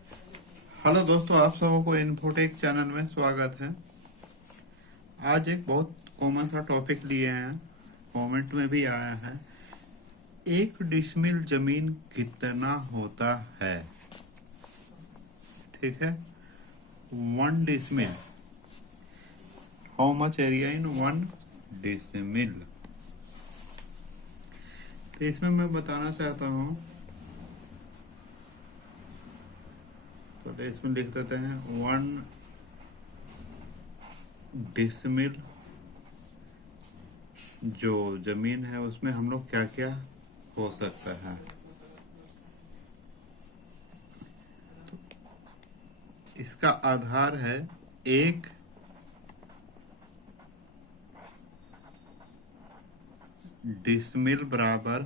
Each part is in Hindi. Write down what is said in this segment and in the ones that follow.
हेलो दोस्तों, आप सबों को इन्फोटेक चैनल में स्वागत है। आज एक बहुत कॉमन सा टॉपिक लिए हैं, कमेंट में भी आया है। 1 डिसमिल जमीन कितना होता है? ठीक है, 1 decimal, how much area in 1 decimal. तो इसमें मैं बताना चाहता हूँ, तो इसमें लिख देते हैं 1 डिसमिल जो जमीन है उसमें हम लोग क्या क्या हो सकता है। इसका आधार है 1 डिसमिल बराबर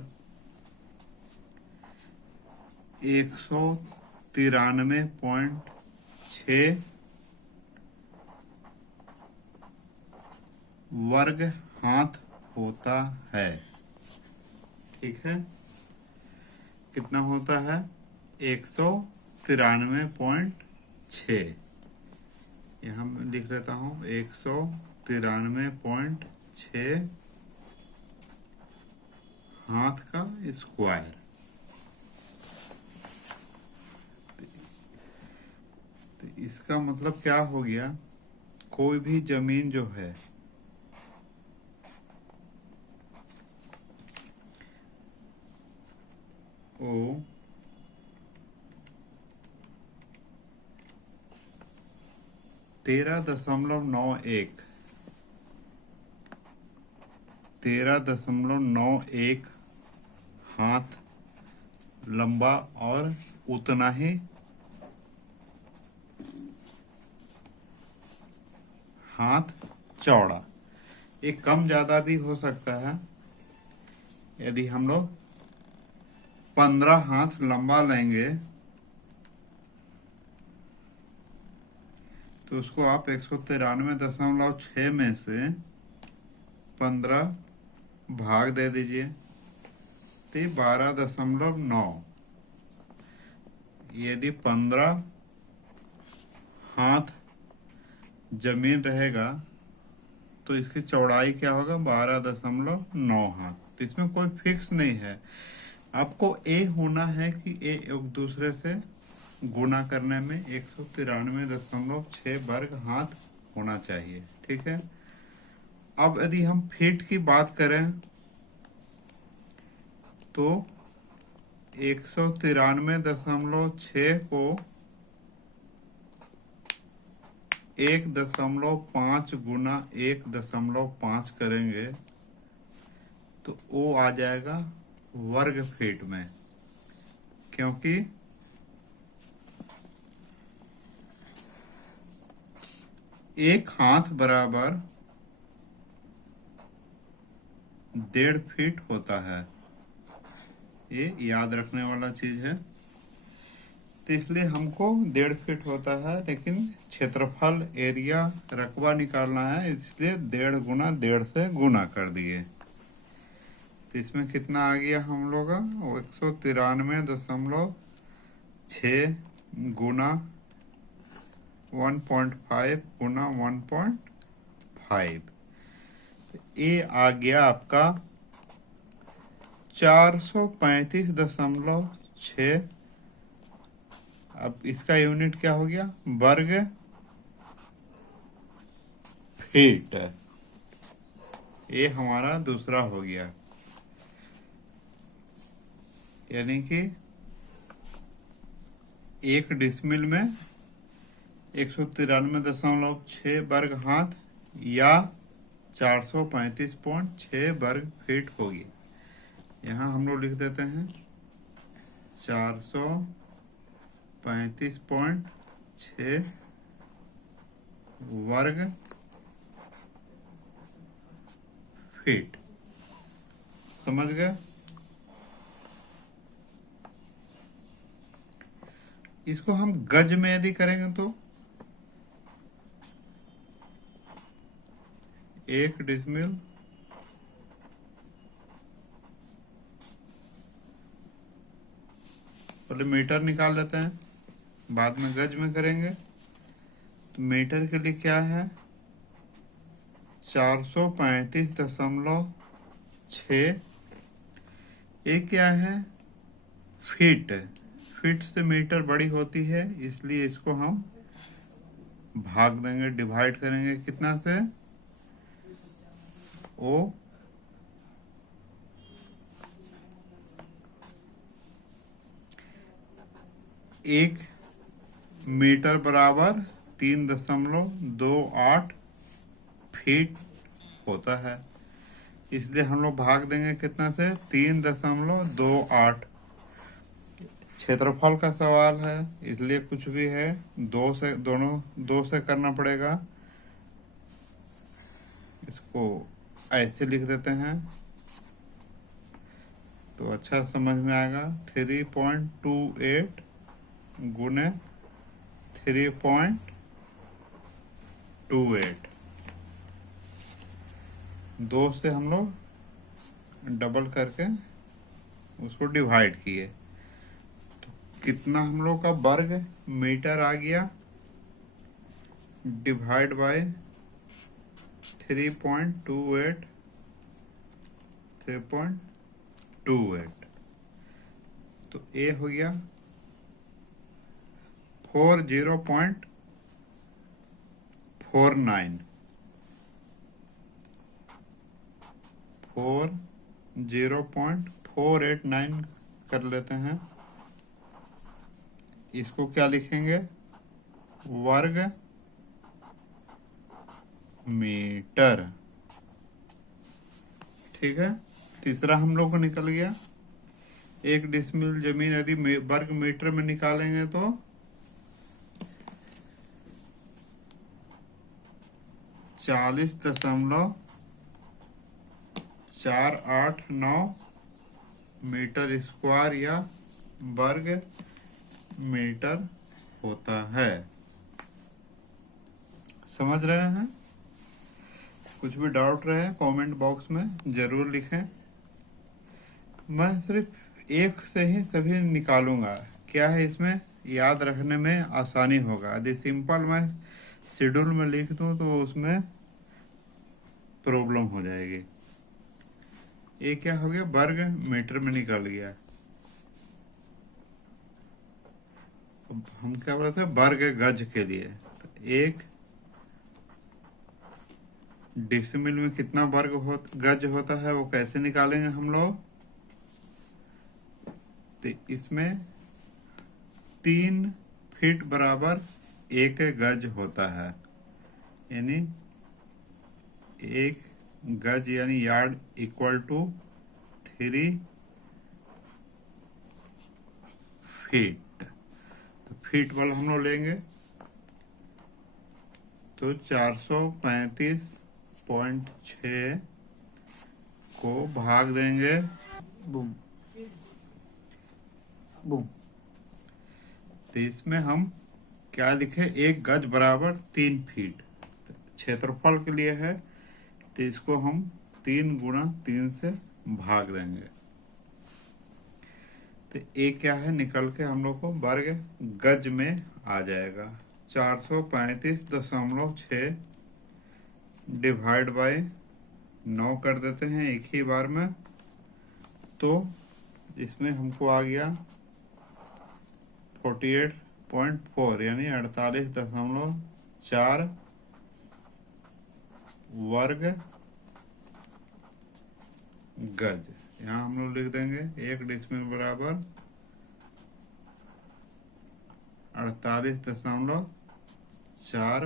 193.6 वर्ग हाथ होता है। ठीक है, कितना होता है? 193.6। यहाँ मैं लिख लेता हूँ 193.6 हाथ का स्क्वायर। तो इसका मतलब क्या हो गया? कोई भी जमीन जो है वो 13.91 हाथ लंबा और उतना ही हाथ चौड़ा। ये कम ज़्यादा भी हो सकता है। यदि हम लोग 15 हाथ लंबा लेंगे तो उसको आप 193.6 में से 15 भाग दे दीजिए, तो 12.9। यदि 15 हाथ जमीन रहेगा तो इसकी चौड़ाई क्या होगा? 12.9 हाथ। तो इसमें कोई फिक्स नहीं है। आपको ए होना है कि ए एक दूसरे से गुना करने में 193.6 वर्ग हाथ होना चाहिए। ठीक है, अब यदि हम फीट की बात करें तो 193.6 को 1.5 गुना 1.5 करेंगे तो वो आ जाएगा वर्ग फीट में, क्योंकि एक हाथ बराबर 1.5 फीट होता है। ये याद रखने वाला चीज है। तो इसलिए हमको 1.5 फीट होता है, लेकिन क्षेत्रफल एरिया रकबा निकालना है, इसलिए 1.5 गुना 1.5 से गुना कर दिए। तो इसमें कितना आ गया हम लोग का? 193.6 गुना 1.5 गुना 1.5, ये आ गया आपका 435.6। अब इसका यूनिट क्या हो गया? वर्ग फीट। ये हमारा दूसरा हो गया, यानी कि 1 डिसमिल में 193.6 वर्ग हाथ या 435.6 वर्ग फीट होगी। यहाँ हम लोग लिख देते हैं 435.6 वर्ग फीट। समझ गए? इसको हम गज में यदि करेंगे तो 1 डिसमिल पहले मीटर निकाल लेते हैं। बाद में गज में करेंगे। तो मीटर के लिए क्या है, 435.6। ये क्या है, फीट। फीट से मीटर बड़ी होती है, इसलिए इसको हम भाग देंगे, डिवाइड करेंगे कितना से, ओ 1 मीटर बराबर 3.28 फीट होता है। इसलिए हम लोग भाग देंगे कितना से, 3.28। क्षेत्रफल का सवाल है, इसलिए कुछ भी है दो से, दोनों दो से करना पड़ेगा। इसको ऐसे लिख देते हैं तो अच्छा समझ में आएगा। 3.28 गुने 3.28, 2 से हम लोग डबल करके उसको डिवाइड किए, तो कितना हम लोग का वर्ग मीटर आ गया, डिवाइड बाय 3.28, 3.28। तो ये हो गया 40.49, 40.489 कर लेते हैं। इसको क्या लिखेंगे, वर्ग मीटर। ठीक है, तीसरा हम लोग को निकल गया। 1 डिसमिल जमीन यदि वर्ग मीटर में निकालेंगे तो 40.489 मीटर स्क्वायर या वर्ग मीटर होता है। समझ रहे हैं? कुछ भी डाउट रहे कमेंट बॉक्स में जरूर लिखें। मैं सिर्फ एक से ही सभी निकालूंगा, क्या है इसमें याद रखने में आसानी होगा। यदि सिंपल मैं शेड्यूल में लिख दूं तो उसमें प्रॉब्लम हो जाएगी। ये क्या हो गया, वर्ग मीटर में निकल गया। अब हम क्या बोलते हैं, वर्ग गज के लिए। तो 1 डिसिमिल में कितना गज होता है, वो कैसे निकालेंगे हम लोग। तो इसमें 3 फीट बराबर 1 गज होता है, यानी 1 गज यानी यार्ड इक्वल टू 3 फीट। तो फीट वाला हम लोग लेंगे तो 435.6 को भाग देंगे, बूम बूम। तो इसमें हम क्या लिखे, 1 गज बराबर 3 फीट क्षेत्रफल के लिए है, तो इसको हम 3 गुणा 3 से भाग देंगे। तो ये क्या है, निकल के हम लोग को वर्ग गज में आ जाएगा। 435.6 डिवाइड बाय 9 कर देते हैं एक ही बार में, तो इसमें हमको आ गया 48.4 यानी 48.4 वर्ग गज। यहाँ हम लोग लिख देंगे 1 डिसमिल बराबर 48.4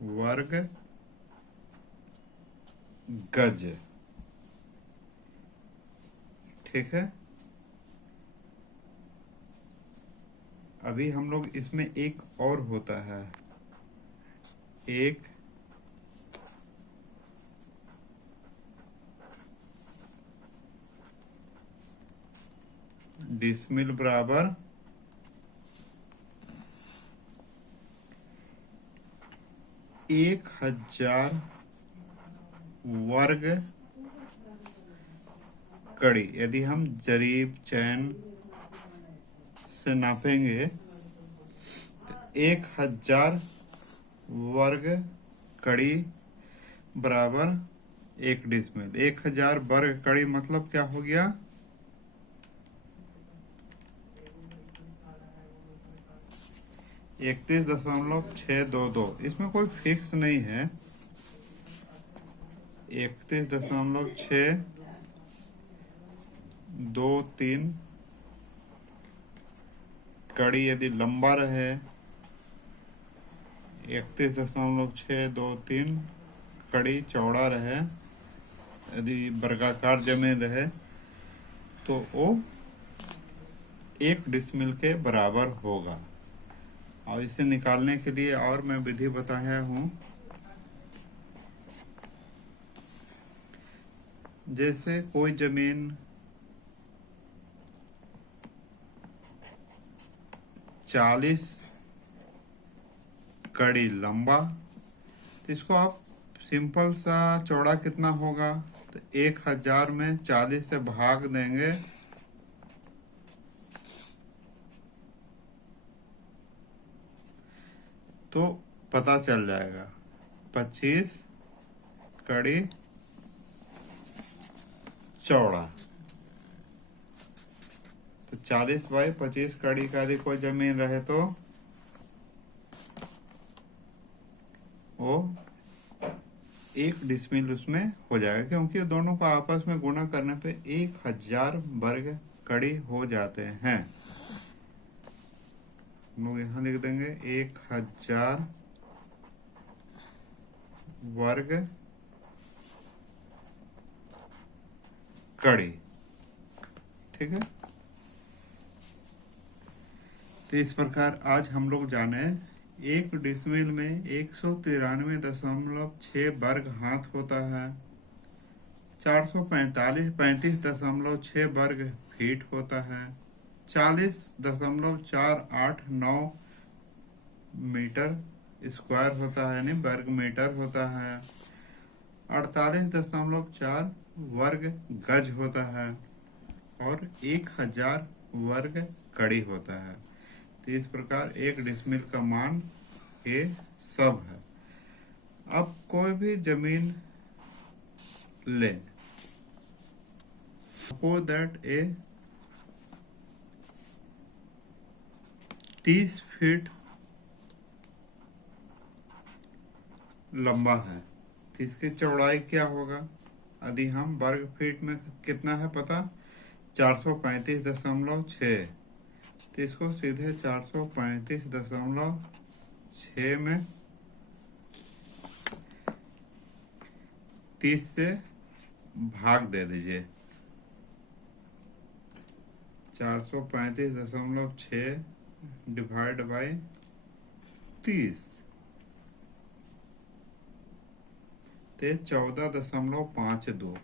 वर्ग गज। ठीक है, अभी हम लोग इसमें एक और होता है, 1 डिसमिल बराबर 1000 वर्ग कड़ी। यदि हम जरीब, चैन, से नापेंगे तो 1000 वर्ग कड़ी बराबर 1 डिसमिल। 1000 वर्ग कड़ी मतलब क्या हो गया? 31.622। इसमें कोई फिक्स नहीं है। 31.623 कड़ी यदि लंबा रहे, 31.623 कड़ी चौड़ा रहे, यदि वर्गाकार जमीन रहे तो वो 1 डिसमिल के बराबर होगा। और इसे निकालने के लिए और मैं विधि बताया हूँ। जैसे कोई जमीन 40 कड़ी लंबा, तो इसको आप सिंपल सा चौड़ा कितना होगा, तो 1000 में 40 से भाग देंगे तो पता चल जाएगा 25 कड़ी चौड़ा। तो 40/25 कड़ी का यदि कोई जमीन रहे तो वो 1 डिसमिल उसमें हो जाएगा, क्योंकि दोनों को आपस में गुणा करने पे 1000 वर्ग कड़ी हो जाते हैं। हम लोग यहाँ लिख देंगे 1000 वर्ग कड़ी। ठीक है, तो इस प्रकार आज हम लोग जाने 1 डिसमिल में 193.6 वर्ग हाथ होता है, 435.6 वर्ग फीट होता है, 40.489 मीटर स्क्वायर होता है, यानी वर्ग मीटर होता है, 48.4 वर्ग गज होता है और 1000 वर्ग कड़ी होता है। तो इस प्रकार 1 डिसमिल का मान ये सब है। अब कोई भी जमीन लें, सपोज दैट ए 30 फीट लंबा है, तो इसकी चौड़ाई क्या होगा? यदि हम वर्ग फीट में कितना है पता, 435.6, तो इसको सीधे 435.6 में 30 से भाग दे दीजिए। 435.6 डिवाइड बाई 30 ते 14.52,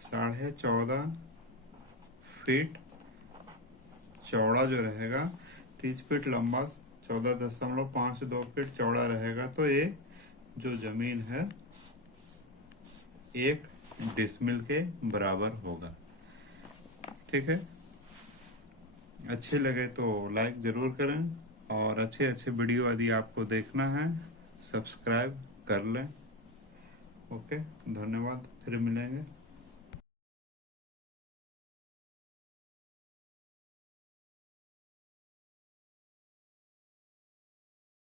14.5 फीट चौड़ा जो रहेगा, 30 फीट लंबा, 14.52 फीट चौड़ा रहेगा। तो ये जो जमीन है 1 डिसमिल के बराबर होगा। ठीक है, अच्छे लगे तो लाइक जरूर करें, और अच्छे अच्छे वीडियो यदि आपको देखना है सब्सक्राइब कर लें। ओके, धन्यवाद, फिर मिलेंगे।